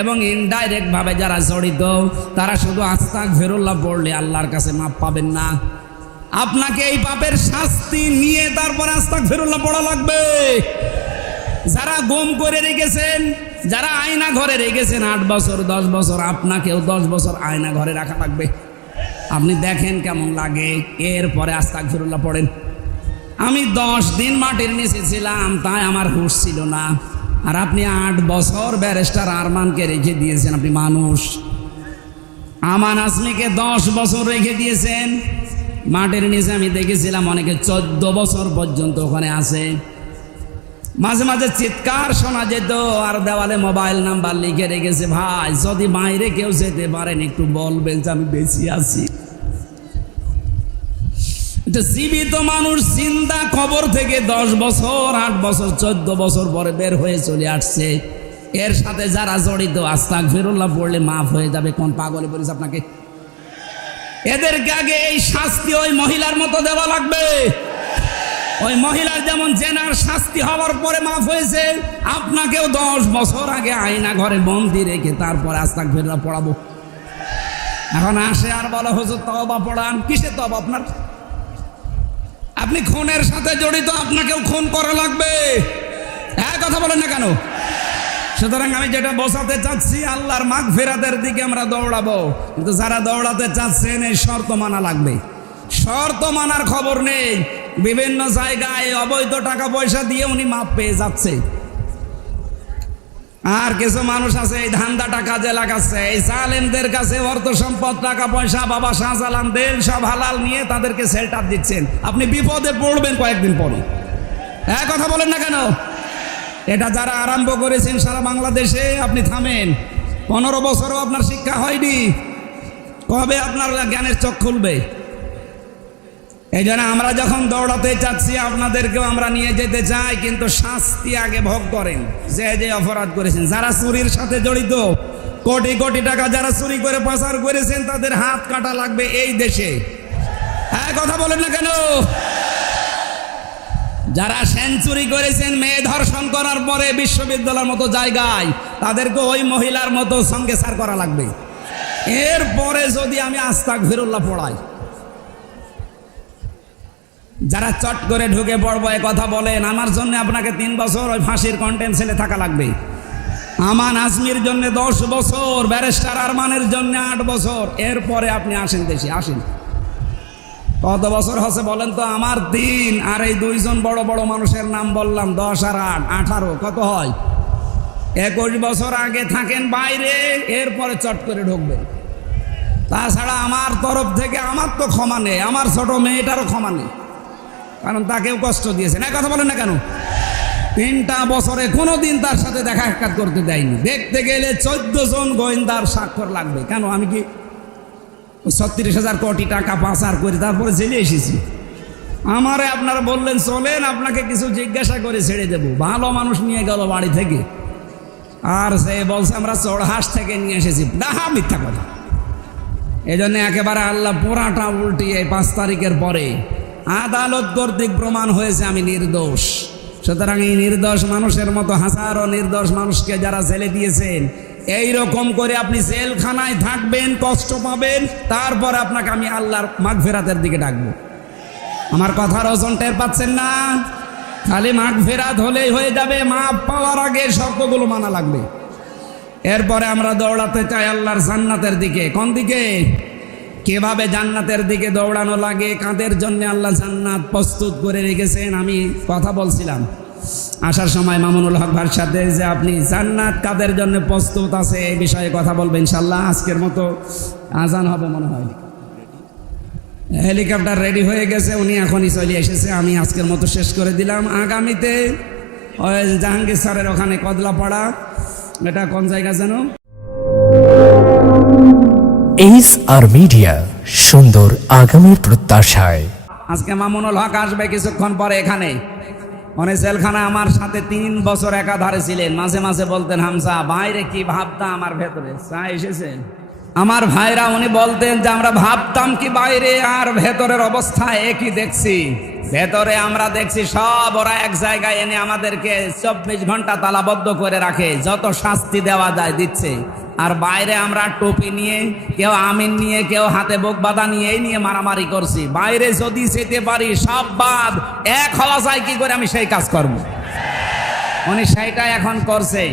এবং ইনডাইরেক্ট ভাবে যারা জড়িত তারা শুধু আস্তাগফিরুল্লাহ পড়লে আল্লাহর কাছে মাপ পাবেন না। আপনাকে এই পাপের শাস্তি নিয়ে তারপর আস্তাগফিরুল্লাহ পড়া লাগবে। যারা গুম করে রেখেছেন, যারা আয়না ঘরে রেখেছেন 8 বছর 10 বছর, আপনাকেও 10 বছর আয়না ঘরে রাখা লাগবে। আপনি দেখেন কেমন লাগে, এরপরে আস্তাগফিরুল্লাহ পড়েন। আমি 10 দিন মাটির নিচে ছিলাম, তাই আমার হুঁশ ছিল না। আর আপনি 8 বছর ব্যারিস্টার আরমানকে রেখে দিয়েছেন। আপনি মানুষ। আমান আজমিকে 10 বছর রেখে দিয়েছেন মাটির নিচে। আমি দেখেছিলাম অনেকে 14 বছর পর্যন্ত ওখানে আছে। মাঝে মাঝে চিৎকার শোনা যেত, আর দেওয়ালে মোবাইল নাম্বার লিখে রেখেছে, ভাই যদি বাইরে কেউ যেতে পারেন একটু বলবেন যে আমি বেঁচে আছি। জীবিত মানুষ জিন্দা কবর থেকে 10 বছর 8 বছর 14 বছর পরে বের হয়ে চলে আসছে। এর সাথে যারা জড়িত আস্তাগফিরুল্লাহ পড়লে মাফ হয়ে যাবে। কোন পাগলে বলেছে আপনাকে? এদেরকে আগে এই শাস্তি ওই মহিলার মতো দেওয়া লাগবে। ওই মহিলার যেমন জেনার শাস্তি হওয়ার পরে মাফ হয়েছে, আপনাকেও 10 বছর আগে আয়না ঘরে বন্দি রেখে তারপরে আস্তাগফিরুল্লাহ পড়াবো। এখন আসে আর বলে হুজুর তওবা পড়ান। কিসে তওবা আপনার? আপনি খুনের সাথে জড়িত, আপনাকেও খুন করা লাগবে। এক কথা বলেন না কেন? সুতরাং আমি যেটা বোঝাতে চাচ্ছি, আল্লাহর মাগফিরাতের দিকে আমরা দৌড়াবো, কিন্তু যারা দৌড়াতে চাচ্ছেন এই শর্ত মানা লাগবে। শর্ত মানার খবর নেই। বিভিন্ন জায়গায় অবৈধ টাকা পয়সা দিয়ে উনি মাপ পেয়ে যাচ্ছে। আর কিছু মানুষ আছে এই ধান্দাটা কাজে লাগাচ্ছে, এই জালেমদের কাছে অর্থ সম্পদ টাকা পয়সা বাবা শাহজালাল দেন সব হালাল নিয়ে তাদেরকে শেল্টার দিচ্ছেন। আপনি বিপদে পড়বেন কয়েকদিন পরে। এক কথা বলেন না কেন? এটা যারা আরম্ভ করেছেন সারা বাংলাদেশে, আপনি থামেন। 15 বছরও আপনার শিক্ষা হয়নি, কবে আপনার জ্ঞানের চোখ খুলবে? এই জন্য আমরা যখন দৌড়াতে চাচ্ছি আপনাদেরকেও আমরা নিয়ে যেতে চাই, কিন্তু শাস্তি আগে ভোগ করেন যে যে অপরাধ করেছেন। যারা চুরির সাথে জড়িত, কোটি কোটি টাকা যারা চুরি করে পাচার করেছেন, তাদের হাত কাটা লাগবে এই দেশে। হ্যাঁ, কথা বলেন না কেন? যারা সেঞ্চুরি করেছেন মেয়ে ধর্ষণ করার পরে বিশ্ববিদ্যালয়ের মতো জায়গায়, তাদেরকে ওই মহিলার মতো সঙ্গে সার করা লাগবে। এরপরে যদি আমি আস্তাগফিরুল্লাহ পড়াই, যারা চট করে ঢুকে পড়বো এ কথা বলেন, আমার জন্য আপনাকে 3 বছর ওই ফাঁসির কন্টেম সেলে থাকা লাগবে। আমান আজমির জন্য 10 বছর, ব্যারিস্টার আরমানের জন্য 8 বছর। এরপরে আপনি আসেন দেশে, আসেন। কত বছর হচ্ছে বলেন তো? আমার 3, আর এই 2 জন বড় বড় মানুষের নাম বললাম, 10 আর 8 18, কত হয়? 21 বছর আগে থাকেন বাইরে, এরপরে চট করে ঢুকবেন। তাছাড়া আমার তরফ থেকে আমার তো ক্ষমা নেই, আমার ছোট মেয়েটারও ক্ষমা নেই, কারণ তাকেও কষ্ট দিয়েছেন। এক কথা বলেন না কেন? 3টা বছরে কোনোদিন তার সাথে দেখা সাক্ষাৎ করতে দেয়নি। দেখতে গেলে 14 জন গোয়েন্দার স্বাক্ষর লাগবে। কেন? আমি কি 36,000 কোটি টাকা পাচার করে তারপরে জেলে এসেছি? আমারে আপনারা বললেন চলেন, আপনাকে কিছু জিজ্ঞাসা করে ছেড়ে দেব। ভালো মানুষ নিয়ে গেল বাড়ি থেকে, আর সে বলছে আমরা চড়হাস থেকে নিয়ে এসেছি। ডাহা মিথ্যা কথা। এই জন্য একেবারে আল্লাহ পুরাটা উল্টিয়ে 5 তারিখের পরে আদালত কর্তৃক প্রমাণ হয়েছে আমি নির্দোষ। সুতরাং এই নির্দোষ মানুষের মতো হাজারো নির্দোষ মানুষকে যারা জেলে দিয়েছেন, এই রকম করে আপনি জেলখানায় থাকবেন, কষ্ট পাবেন, তারপর আপনাকে আমি আল্লাহর মাগফিরাতের দিকে ডাকবো। আমার কথার ওজন টের পাচ্ছেন না? খালি মাগফিরাত হলেই হয়ে যাবে? মাপ পাওয়ার আগে শর্তগুলো মানা লাগবে। এরপরে আমরা দৌড়াতে চাই আল্লাহর জান্নাতের দিকে। কোন দিকে? কিভাবে জান্নাতের দিকে দৌড়ানো লাগে, কাদের জন্য আল্লাহ জান্নাত প্রস্তুত করে রেখেছেন। আমি কথা বলছিলাম আসার সময় মামুনুল হক ভাইয়ের সাথে, যে আপনি জান্নাত কাদের জন্য প্রস্তুত আছে এই বিষয়ে কথা বলবেন ইনশাল্লাহ। আজকের মতো আজান হবে মনে হয়। হেলিকপ্টার রেডি হয়ে গেছে, উনি এখনই চলে এসেছে। আমি আজকের মতো শেষ করে দিলাম। আগামীতে ওই জাহাঙ্গীর স্যারের ওখানে কদলাপাড়া, এটা কোন জায়গা যেন? SR মিডিয়া, সুন্দর আগামীর প্রত্যাশায়। আজকে মামুনুল হক আসবে কিছুক্ষণ পরে এখানে। উনি জেলখানা আমার সাথে 3 বছর একাধারে ছিলেন। মাঝে মাঝে বলতেন, হামজা বাইরে কি ভাবতা আমার ভেতরে। চা এসেছে? আমার ভাইরা উনি বলতেন যে আমরা ভাবতাম কি বাইরে আর ভেতরের অবস্থা একই দেখছি। ভেতরে আমরা দেখছি সব ওরা এক জায়গায় এনে আমাদেরকে 24 ঘন্টা তালাবদ্ধ করে রাখে, যত শাস্তি দেওয়া যায় দিচ্ছে। আর বাইরে আমরা টুপি নিয়ে, কেউ আমিন নিয়ে, কেউ হাতে বুক বাঁধা নিয়ে এই নিয়ে মারামারি করছি। বাইরে যদি যেতে পারি সব বাদ, এক হওয়া যায় কি করে আমি সেই কাজ করব। উনি সেইটা এখন করছে।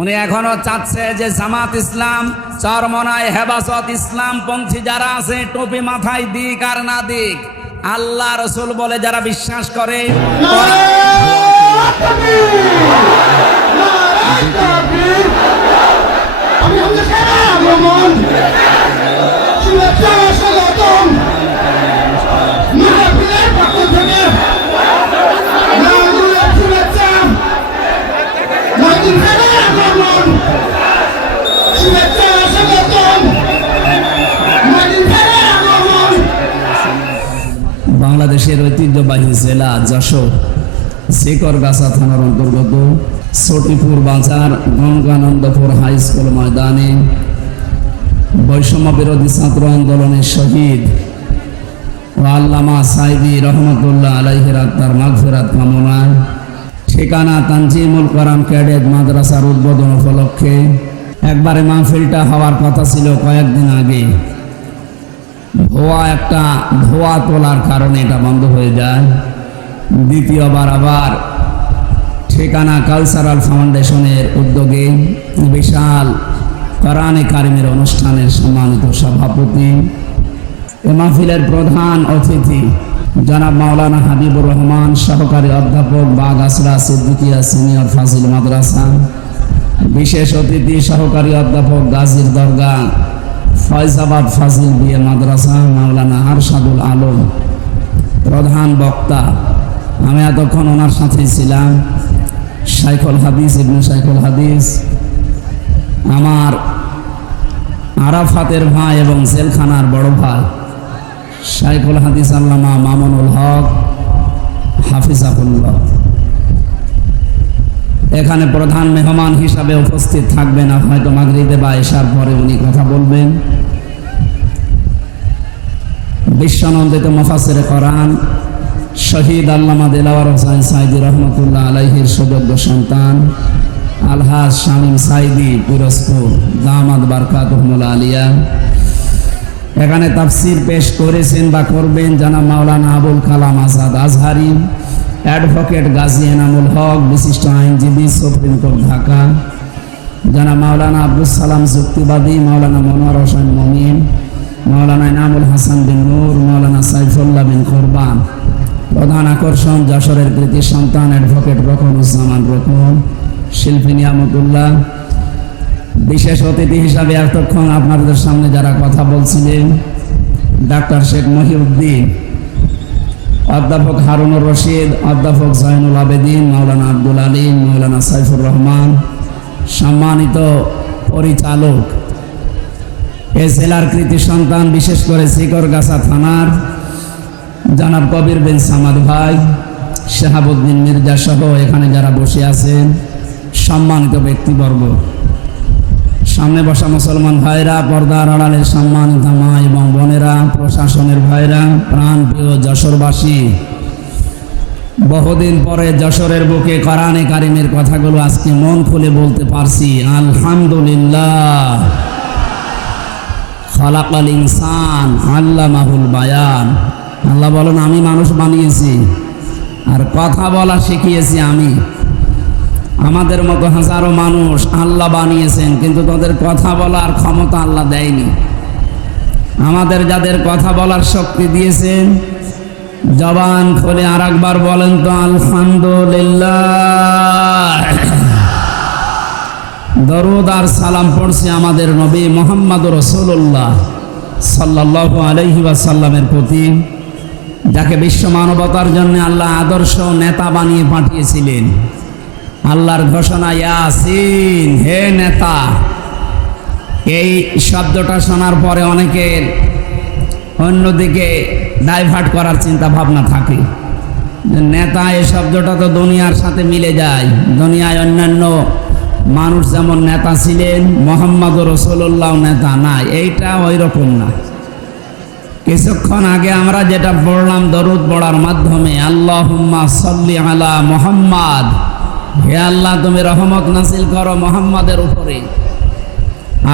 উনি এখনো চাচ্ছে যে জামাত ইসলাম, চরমনায় হেফাজত ইসলাম পন্থী যারা আছে টুপি মাথায় দিক আর না দিক, আল্লাহ রসুল বলে যারা বিশ্বাস করে বাংলাদেশের ঐতিহ্যবাহী জেলা যশোর শিকরগাছা থানার অন্তর্গত সটিপুর বাজার গঙ্গানন্দপুর হাই স্কুল ময়দানে বৈষম্য বিরোধী ছাত্র আন্দোলনের শহীদ ও আল্লামা সাইদি রহমতুল্লাহ আলাইহির আত্মার মাগফিরাত কামনায় ঠিকানা তানজিমুল কোরআন ক্যাডেট মাদ্রাসার উদ্বোধন উপলক্ষে একবারে মাহফিলটা হওয়ার কথা ছিল কয়েকদিন আগে। ধোয়া তোলার কারণে এটা বন্ধ হয়ে যায়। দ্বিতীয়বার আবার ঠিকানা কালচারাল ফাউন্ডেশনের উদ্যোগে বিশাল কোরআনে কারিমের অনুষ্ঠানের সম্মানিত সভাপতি, এ মাহফিলের প্রধান অতিথি জনাব মাওলানা হাবিবুর রহমান, সহকারী অধ্যাপক বাগাসরা সিদ্দিকিয়া সিনিয়র ফাজিল মাদ্রাসা, বিশেষ অতিথি সহকারী অধ্যাপক গাজীর দরগা ফয়জাবাদ ফাজিল বিয়ে মাদ্রাসা মাওলানা আরশাদুল আলম প্রধান বক্তা। আমি এতক্ষণ ওনার সাথেই ছিলাম। শাইখুল হাদিস ইবনে শাইখুল হাদিস, আমার আরাফাতের ভাই এবং জেলখানার বড় ভাই শাইখুল হাদিস আল্লামা মামুনুল হক হাফিজাহুল্লাহ এখানে প্রধান মেহমান হিসাবে উপস্থিত থাকবেন। হয়তো মাগরিবে বা এশার পরে উনি কথা বলবেন। বিশ্বনন্দিত মুফাসসিরে কোরআন শহীদ আল্লামা দিলওয়ার হোসেন সাইদি রহমতুল্লাহ আলাইহির সুযোগ্য সন্তান আলহাজ শামীম সাইদি পিরোজপুর দামাত বারকাতুহুল আলিয়া এখানে তাফসীর পেশ করেছেন বা করবেন জনাব মাওলানা আবুল কালাম আজাদ আজহারি, অ্যাডভোকেট গাজী এনামুল হক, বিশিষ্ট আইনজীবী, সুপ্রিম কোর্ট ঢাকা, জনাব মাওলানা আব্দুল সালাম যুক্তিবাদী, মাওলানা মনোয়ার হোসেন মমিন, মাওলানা ইনামুল হাসান বিন নূর, মাওলানা সাইফুল্লাহ বিন কোরবান। প্রধান আকর্ষণ যশোরের কৃতি সন্তান অ্যাডভোকেট রকনুজ্জামান রকন, শিল্পী নিয়ামতুল্লাহ। বিশেষ অতিথি হিসাবে এতক্ষণ আপনাদের সামনে যারা কথা বলছিলেন ডাক্তার শেখ মহিউদ্দিন, অধ্যাপক হারুনুর রশিদ, অধ্যাপক জয়নুল আবেদিন, মাওলানা আব্দুল আলিম, মাওলানা সাইফুর রহমান, সম্মানিত পরিচালক, এ জেলার কৃতি সন্তান বিশেষ করে শিকরগাছা থানার জনাব কবির বিন সামাদ ভাই, শাহাবুদ্দিন মির্জা সহ এখানে যারা বসে আছেন সম্মানিত ব্যক্তিবর্গ, সামনে বসা মুসলমান ভাইরা, পর্দার আড়ালের সম্মানিত মা এবং বোনেরা, প্রশাসনের ভাইরা, প্রাণপ্রিয় যশোরবাসী, বহুদিন পরে যশোরের বুকে কোরআনে কারিমের কথাগুলো আজকে মন খুলে বলতে পারছি। আলহামদুলিল্লাহ। খালাকাল ইনসান আল্লামাহুল বায়ান। আল্লাহ বলেন আমি মানুষ বানিয়েছি আর কথা বলা শিখিয়েছি আমি। আমাদের মতো হাজারো মানুষ আল্লাহ বানিয়েছেন, কিন্তু তাদের কথা বলার ক্ষমতা আল্লাহ দেয়নি। আমাদের যাদের কথা বলার শক্তি দিয়েছেন, জবান খুলে আর একবার বলেন তো আলহামদুলিল্লাহ। দরুদ আর সালাম পড়ছি আমাদের নবী মুহাম্মদুর রাসূলুল্লাহ সাল্লাল্লাহু আলাইহি ওয়াসাল্লামের প্রতি, যাকে বিশ্ব মানবতার জন্য আল্লাহ আদর্শ নেতা বানিয়ে পাঠিয়েছিলেন। আল্লাহর ঘোষণা ইয়াসিন, হে নেতা। এই শব্দটা শোনার পরে অনেকের অন্যদিকে ডাইভার্ট করার চিন্তা ভাবনা থাকে যে নেতা এই শব্দটা তো দুনিয়ার সাথে মিলে যায়, দুনিয়ায় অন্যান্য মানুষ যেমন নেতা ছিলেন, মোহাম্মদ রাসূলুল্লাহ নেতা না, এইটা ওই রকম না। কিছুক্ষণ আগে আমরা যেটা পড়লাম দরুদ পড়ার মাধ্যমে, আল্লাহুম্মা সাল্লি আলা মুহাম্মাদ, হে আল্লাহ তুমি রহমত নাসিল করো মুহাম্মাদের উপরে।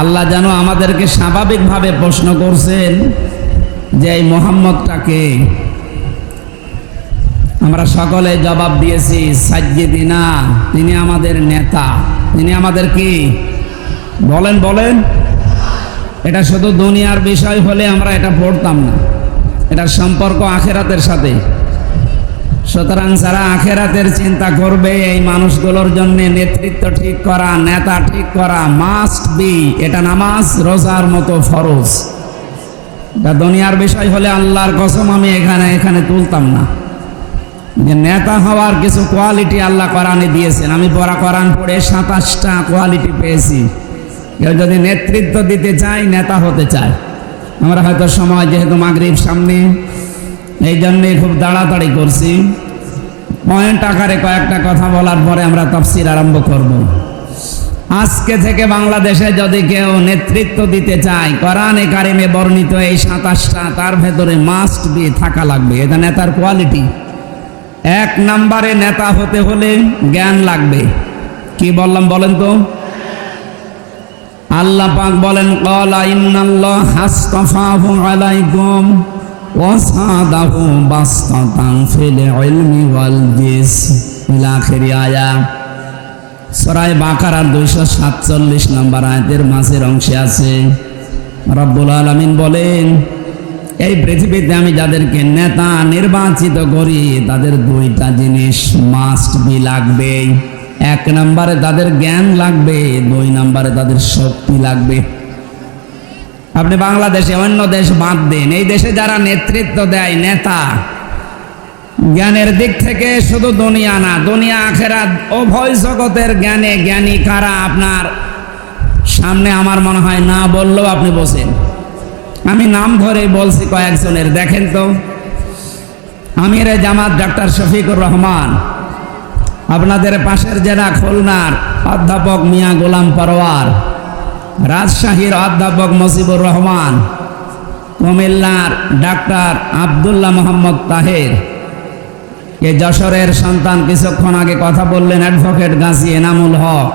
আল্লাহ যেন আমাদেরকে স্বাভাবিকভাবে প্রশ্ন করছেন যে এই মুহাম্মদটাকে। আমরা সকলে জবাব দিয়েছি সাজ্জিদিনা, তিনি আমাদের নেতা, তিনি আমাদের কি বলেন বলেন। এটা শুধু দুনিয়ার বিষয় হলে আমরা এটা পড়তাম না, এটার সম্পর্ক আখেরাতের সাথে। সুতরাং যারা আখেরাতের চিন্তা করবে, এই মানুষগুলোর জন্য নেতৃত্ব ঠিক করা, নেতা ঠিক করা মাস্ট বি, এটা নামাজ রোজার মতো ফরজ। এটা দুনিয়ার বিষয় হলে আল্লাহর কসম আমি এখানে তুলতাম না। যে নেতা হওয়ার কিছু কোয়ালিটি আল্লাহ কোরআনে দিয়েছেন, আমি কোরআন পড়ে 27টা কোয়ালিটি পেয়েছি। কেউ যদি নেতৃত্ব দিতে চায়, নেতা হতে চায়, আমরা হয়তো সময় যেহেতু মাগরিব সামনে, এই জন্যে খুব তাড়াতাড়ি করছি। পয়েন্ট আকারে কয়েকটা কথা বলার পরে আমরা তাফসীর আরম্ভ করব। আজকে থেকে বাংলাদেশে যদি কেউ নেতৃত্ব দিতে চায়, কোরআনে কারিমে বর্ণিত এই 27টা তার ভেতরে মাস্ট বি থাকা লাগবে। এটা নেতার কোয়ালিটি। 1 নম্বরে নেতা হতে হলে জ্ঞান লাগবে। কি বললাম বলেন তো? আল্লাহ পাক বলেন, ক্বালা ইন্নাল্লাহা আস্তাফাহু আলাইকুম ওয়া সাদাহু বাসতাতান ফিল ইলমি ওয়াল জিসম ইলা আখিরি আয়াত। সূরা বাকারা 247 নম্বর আয়াতের মাঝের অংশে আছে। রব্বুল আলামিন বলেন, এই পৃথিবীতে আমি যাদেরকে নেতা নির্বাচিত করি, তাদের 2টা জিনিস মাস্ট বি লাগবে। 1 নম্বরে তাদের জ্ঞান লাগবে, 2 নম্বরে তাদের শক্তি লাগবে। আপনি বাংলাদেশে, অন্য দেশ বাদ দেন, এই দেশে যারা নেতৃত্ব দেয় নেতা, জ্ঞানের দিক থেকে শুধু দুনিয়া না, দুনিয়া আখেরাত উভয় জগতের জ্ঞানে জ্ঞানী কারা আপনার সামনে আমার মনে হয় না বললেও আপনি বোঝেন। আমি নাম ধরে বলছি কয়েকজনের, দেখেন তো। আমিরে জামাত ডাক্তার শফিকুর রহমান, আপনাদের পাশের জেলা খুলনার অধ্যাপক মিয়া গোলাম পরওয়ার, রাজশাহীর অধ্যাপক মুজিবুর রহমান, কুমিল্লার ডাক্তার আব্দুল্লাহ মোহাম্মদ তাহের, এই যশোরের সন্তান কিছুক্ষণ আগে কথা বললেন অ্যাডভোকেট গাজী এনামুল হক।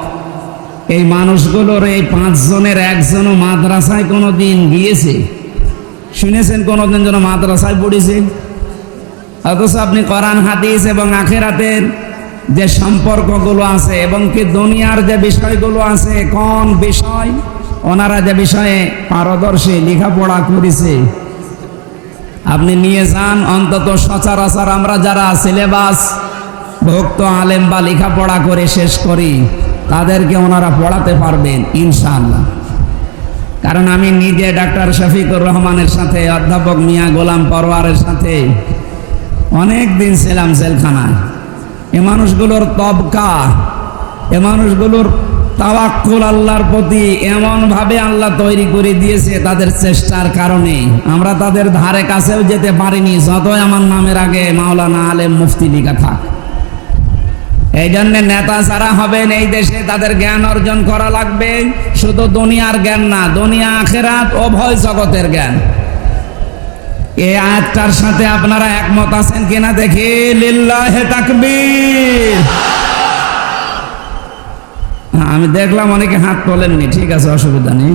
এই মানুষগুলোর এই 5 জনের একজনও মাদ্রাসায় কোনো দিন গিয়েছে? শুনেছেন কোনোদিন যেন মাদ্রাসায় পড়েছে? অথচ আপনি কোরআন হাদিস এবং আখেরাতের যে সম্পর্কগুলো আছে এবং কি দুনিয়ার যে বিষয়গুলো আছে, কোন বিষয় ওনারা যে বিষয়ে পারদর্শী লেখাপড়া করেছে, আপনি নিয়ে যান। অন্তত সচরাচর আমরা যারা সিলেবাস ভুক্ত আলেম বা লেখাপড়া করে শেষ করি, তাদেরকে ওনারা পড়াতে পারবেন ইনশাআল্লাহ। কারণ আমি নিজে ডাক্তার শফিকুর রহমানের সাথে, অধ্যাপক মিয়া গোলাম পরওয়ারের সাথে অনেক দিন ছিলাম জেলখানায়। এ মানুষগুলোর তবকা, এ মানুষগুলোর তাওয়াক্কুল আল্লাহর প্রতি এমনভাবে আল্লাহ তৈরি করে দিয়েছে তাদের চেষ্টার কারণে। আমরা তাদের ধারে কাছেও যেতে পারিনি, যতই আমার নামের আগে মাওলানা আলেম মুফতি লেখা থাক। এই জন্য নেতা যারা হবেন এই দেশে, তাদের জ্ঞান অর্জন করা লাগবে। শুধু দুনিয়ার জ্ঞান না, দুনিয়া আখেরাত উভয় জগতের জ্ঞান। এই আয়াতটার সাথে আপনারা একমত আছেন কিনা দেখি? লিল্লাহে তাকবীর। আমি দেখলাম অনেকে হাত তোলেননি, ঠিক আছে, অসুবিধা নেই।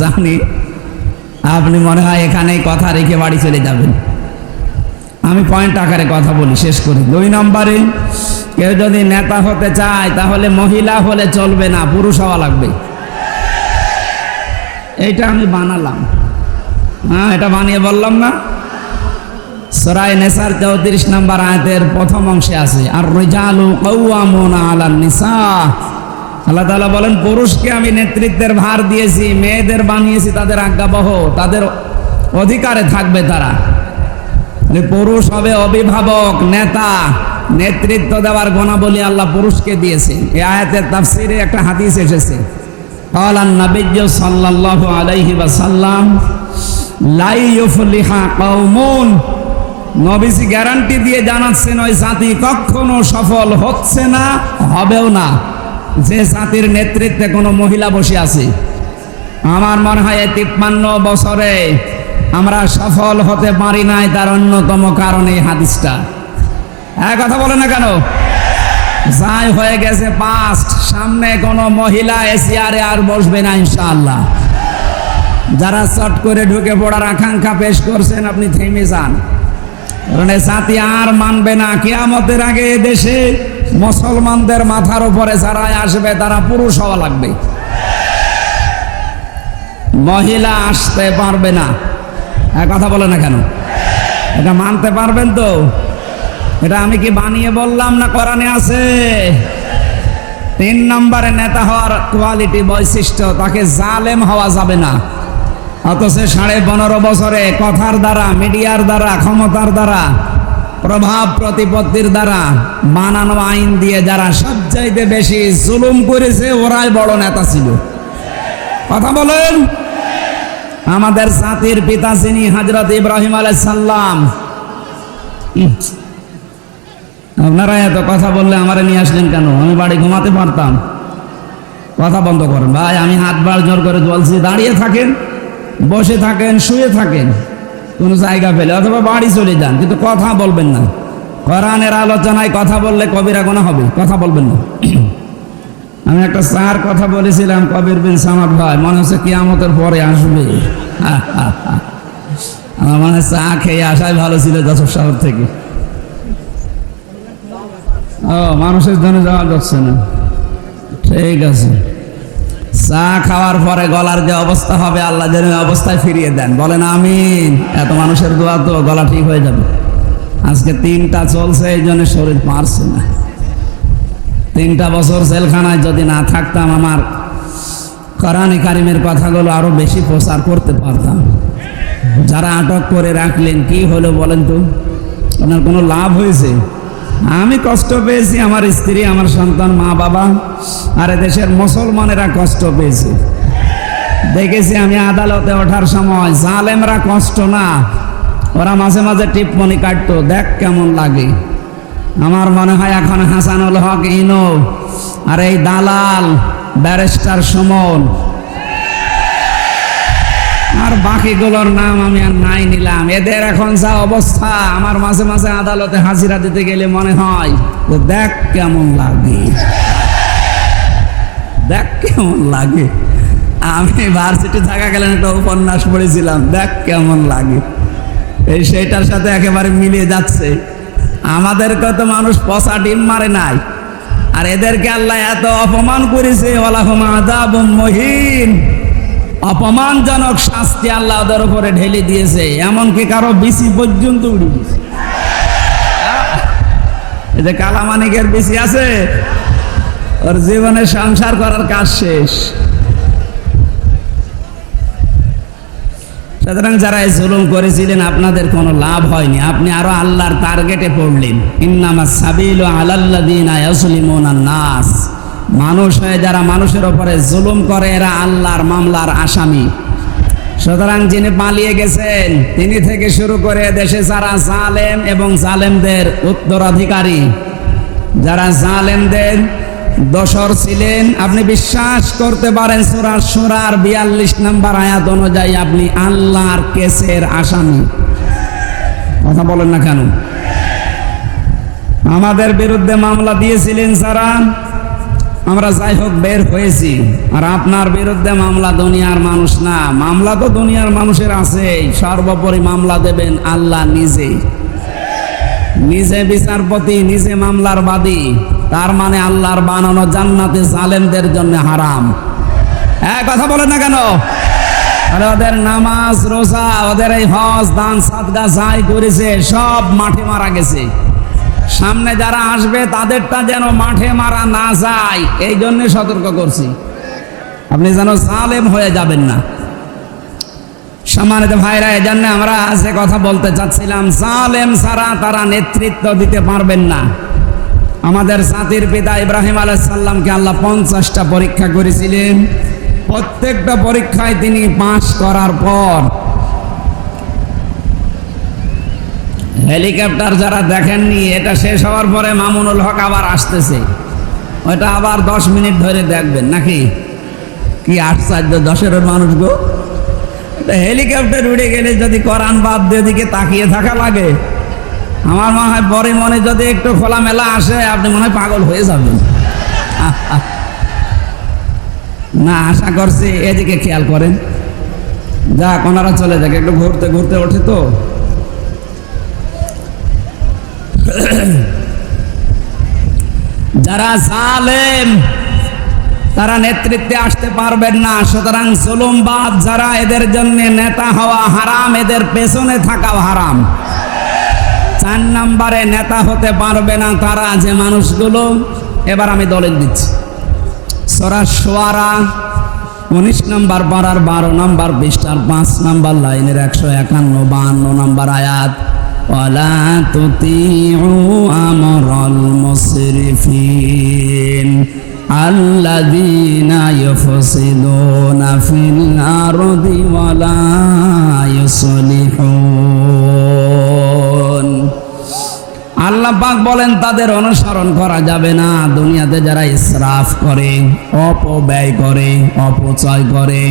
জানি আপনি মনে হয় এখানেই কথা রেখে বাড়ি চলে যাবেন। আমি পয়েন্ট আকারে কথা বলি, শেষ করি। 2 নম্বরে, কেউ যদি নেতা হতে চায় তাহলে মহিলা হলে চলবে না, পুরুষ হওয়া লাগবে। এইটা আমি বানালাম, হ্যাঁ, এটা বানিয়ে বললাম না। সূরা নিসার 34 নম্বর আয়াতের প্রথম অংশে আছে, আর রিজালু কাওয়ামুনা আলান নিসা। আল্লাহ তাআলা বলেন, পুরুষকে আমি নেতৃত্বের ভার দিয়েছি, মেয়েদের বানিয়েছি তাদের আজ্ঞাবহ, তাদের অধিকারে থাকবে তারা। পুরুষ হবে অভিভাবক, নেতা, নেতৃত্ব দেওয়ার গুণাবলী আল্লাহ পুরুষকে দিয়েছে। এই আয়াতের তাফসীরে একটা হাদিস এসেছে, ক্বালান নবিয়্যু সাল্লাল্লাহু আলাইহি ওয়াসাল্লাম লা ইউফলিহা কওমুন, নবীজি গ্যারান্টি দিয়ে জানাচ্ছেন ওই জাতি কখনো সফল হচ্ছে না, হবেও না। যে জাতির নেতৃত্বে কোনো মহিলা বসে আছে। আমার মনে হয় এই 53 বছরে আমরা সফল হতে পারি নাই, তার অন্যতম কারণ এই হাদিসটা। কথা বলে না কেন? যাই হয়ে গেছে পাস্ট, সামনে কোনো মহিলা এসিয়ারে আর বসবে না ইনশাআল্লাহ। যারা চট করে ঢুকে পড়ার আকাঙ্ক্ষা পেশ করছেন, আপনি থেমে যান, কারণ এই জাতি আর মানবে না। কিয়ামতের আগে দেশে মুসলমানদের মাথার উপরে যারা আসবে তারা পুরুষ হওয়া লাগবে, মহিলা আসতে পারবে না। কথা বলে না কেন? এটা মানতে পারবেন তো? এটা আমি কি বানিয়ে বললাম না কোরআনে আছে? 3 নম্বরে নেতা হওয়ার কোয়ালিটি বৈশিষ্ট্য, তাকে জালেম হওয়া যাবে না। অথচ 15.5 বছরে কথার দ্বারা, মিডিয়ার দ্বারা, ক্ষমতার দ্বারা, প্রভাব প্রতিপত্তির দ্বারা, বানানো আইন দিয়ে যারা সবচাইতে বেশি জুলুম করেছে ওরাই বড় নেতা ছিল। কথা বলেন। আমাদের জাতির পিতা যিনি হযরত ইব্রাহিম আলাইহিস সালাম। আপনারা এত কথা বললে আমারে নিয়ে আসলেন কেন? আমি বাড়ি ঘুমাতে পারতাম। কথা বন্ধ করেন ভাই, আমি হাত বার জোর করে বলছি, দাঁড়িয়ে থাকেন, বসে থাকেন, শুয়ে থাকেন, কোনো জায়গা পেলে, অথবা বাড়ি চলে যান, কিন্তু কথা বলবেন না। কোরআনের আলোচনায় কথা বললে কবিরা গুনাহ হবে, কথা বলবেন না। আমি একটা চার কথা বলেছিলাম, কবির বিন সামাদ ভাই, মনে হচ্ছে কিয়ামতের পরে আসবে। আমার মনে হয় চা খেয়ে আসাই ভালো ছিল যশোর শহর থেকে। ও, মানুষের জন্য যাওয়া যাচ্ছে না, ঠিক আছে। চা খাওয়ার পরে গলার যে অবস্থা হবে, আল্লাহ যেন অবস্থায় ফিরিয়ে দেন, বলেন আমিন। এত মানুষের দোয়া তো, গলা ঠিক হয়ে যাবে। আজকে 3টা চলছে, এই জন্য শরীর পারছে না। 3টা বছর জেলখানায় যদি না থাকতাম, আমার কোরআনে কারিমের কথাগুলো আরো বেশি প্রচার করতে পারতাম। যারা আটক করে রাখলেন, কি হলো বলেন তো? আপনার কোনো লাভ হয়েছে? আমি কষ্ট পেয়েছি, আমার স্ত্রী, আমার সন্তান, মা বাবা, আর দেশের মুসলমানেরা কষ্ট পেয়েছে। দেখেছি আমি আদালতে ওঠার সময়, জালেমরা কষ্ট না, ওরা মাঝে মাঝে টিপমনি কাটতো, দেখ কেমন লাগে। আমার মনে হয় এখন হাসানুল হক ইনো আর এই দালাল ব্যারিস্টার সুমন আর বাকিগুলোর নাম আমি আর নাই নিলাম, এদের এখন যা অবস্থা, আমার মাঝে মাঝে আদালতে হাজিরা দিতে গেলে মনে হয় যে দেখ কেমন লাগে, দেখ কেমন লাগে। আমি ভার্সিটি থাকাকালীন একটা উপন্যাস পড়েছিলাম, দেখ কেমন লাগে। এই সেইটার সাথে একেবারে মিলিয়ে যাচ্ছে। আমাদেরকে তো মানুষ পচা ডিম মারে নাই, আর এদেরকে আল্লাহ এত অপমান করেছে, ওয়ালাহুম আযাবুম মুহিন, অপমানজনক শাস্তি আল্লাহ ওদের উপরে ঢেলে দিয়েছে, এমনকি কারো বিসি পর্যন্ত উড়ে দিয়েছে। এই যে কালামানিকের বিসি আছে, ওর জীবনে সংসার করার কাজ শেষ। সুতরাং যারা এই জুলুম করেছিলেন, আপনাদের কোনো লাভ হয়নি, আপনি আরো আল্লাহর টার্গেটে পড়লেন। ইন্নামাস সাবিলু আলাল্লাযিনা ইয়াজলিমুনান নাস, মানুষ হয়ে যারা মানুষের উপরে জুলুম করে, এরা আল্লাহর মামলার আসামি। সুতরাং যিনি পালিয়ে গেছেন, তিনি থেকে শুরু করে দেশে যারা জালেম এবং জালেমদের উত্তরাধিকারী, যারা জালেমদের দোসর ছিলেন, আপনি বিশ্বাস করতে পারেন সূরা শুরার 42 নম্বর আয়াত অনুযায়ী আপনি আল্লাহর কেসের আসামি। কথা বলেন না কেন? আমাদের বিরুদ্ধে মামলা দিয়েছিলেন যারা, আমরা যাই হোক বের হয়েছি। আর আপনার বিরুদ্ধে মামলা দুনিয়ার মানুষ না, মামলা তো দুনিয়ার মানুষের আছে, সর্বোপরি মামলা দেবেন আল্লাহ নিজে, নিজে বিচারপতি, নিজে মামলার বাদী। তার মানে আল্লাহর বানানো জান্নাতে জালেমদের জন্য হারাম। কথা বলেন না কেন? তাহলে ওদের নামাজ, রোজা, ওদের এই হজ, দান, সাদকা যাই করেছে সব মাঠে মারা গেছে। সামনে যারা আসবে তাদেরটা যেন মাঠে মারা না যায়, এই জন্য সতর্ক করছি, আপনি যেন জালেম হয়ে যাবেন না। সম্মানিত ভাইরা, এই জন্য আমরা যে কথা বলতে চাচ্ছিলাম, জালেম ছাড়া তারা নেতৃত্ব দিতে পারবেন না। আমাদের জাতির পিতা ইব্রাহিম আলাইহিস সালামকে আল্লাহ 50টা পরীক্ষা করেছিলেন। প্রত্যেকটা পরীক্ষায় তিনি পাস করার পর, হেলিকপ্টার যারা দেখেননি, এটা শেষ হওয়ার পরে মামুনুল হক আবার আসতেছে, ওইটা আবার 10 মিনিট ধরে দেখবেন নাকি? কি আশ্চর্য, 10-এর মানুষ গো। হেলিকপ্টার উড়ে গেলে যদি কোরআন বাদ দিয়ে দিকে তাকিয়ে থাকা লাগে, আমার মনে হয় পরে মনে যদি একটু খোলামেলা আসে আপনি মনে হয় পাগল হয়ে যাবেন। না, আশা করছি এদিকে খেয়াল করেন। যা কোনারা চলে যাক, একটু ঘুরতে ঘুরতে ওঠে তো। যারা জালেম তারা নেতৃত্বে আসতে পারবেন না, সুতরাং জুলুমবাজ যারা, এদের জন্য নেতা হওয়া হারাম, এদের পেছনে থাকাও হারাম। 4 নম্বরে নেতা হতে পারবে না তারা, যে মানুষগুলো, এবার আমি দলিল দিচ্ছি। সূরা শুআরা 19 নম্বর পারার 12 নম্বর পৃষ্ঠার 5 নম্বর লাইনের 151-52 নম্বর আয়াত, ওয়ালা তুতিউ আমরাল মুসরিফিন আল্লাযীনা ইউফসিদুনা ফিল আরদি ওয়ালা ইউসলিহুন। আল্লাহ পাক বলেন তাদের অনুসরণ করা যাবে না, দুনিয়াতে যারা ইসরাফ করে, অপব্যয় করে, অপচয় করে।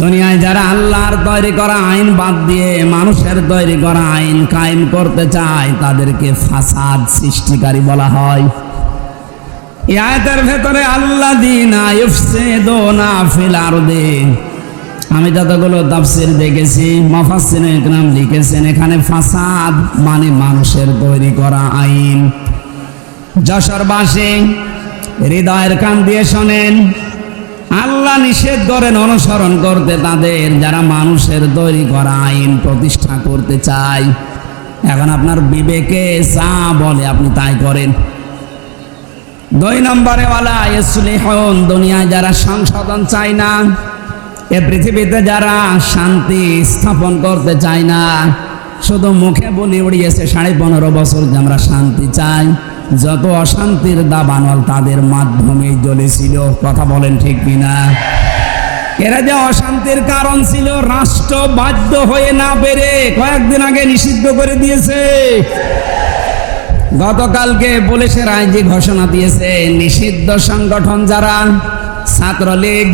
দুনিয়ায় যারা আল্লাহর তৈরি করা আইন বাদ দিয়ে মানুষের তৈরি করা আইন কায়েম করতে চায়, তাদেরকে ফাসাদ সৃষ্টিকারী বলা হয়। এই আয়াতের ভেতরে আল্লাযীনা ইউফসিদুনা ফিল আরদি, আমি যতগুলো তাফসীর দেখেছি, মুফাসসিরিনে ইকরাম লিখেছেন এখানে ফাসাদ মানে মানুষের তৈরি করা আইন। যশোরবাসী হৃদয়ের কান দিয়ে শোনেন, আল্লাহ নিষেধ করেন অনুসরণ করতে তাদের যারা মানুষের তৈরি করা আইন প্রতিষ্ঠা করতে চায়। এখন আপনার বিবেকে যা বলে আপনি তাই করেন। 2 নম্বরে ওয়ালা ইসলিহুন, দুনিয়ায় যারা সংশোধন চায় না, এ পৃথিবীতে যারা শান্তি স্থাপন করতে চায় না, শুধু মুখে বলি উড়িয়েছে 15.5 বছর যে আমরা শান্তি চাই, যত অশান্তির দাবানল তাদের মাধ্যমেই জ্বলেছিল। কথা বলেন ঠিক কিনা? এরা যে অশান্তির কারণ ছিল, রাষ্ট্র বাধ্য হয়ে না পেরে কয়েকদিন আগে নিষিদ্ধ করে দিয়েছে। গতকালকে পুলিশের আইজি ঘোষণা দিয়েছে, নিষিদ্ধ সংগঠন যারা ছাত্রলীগ,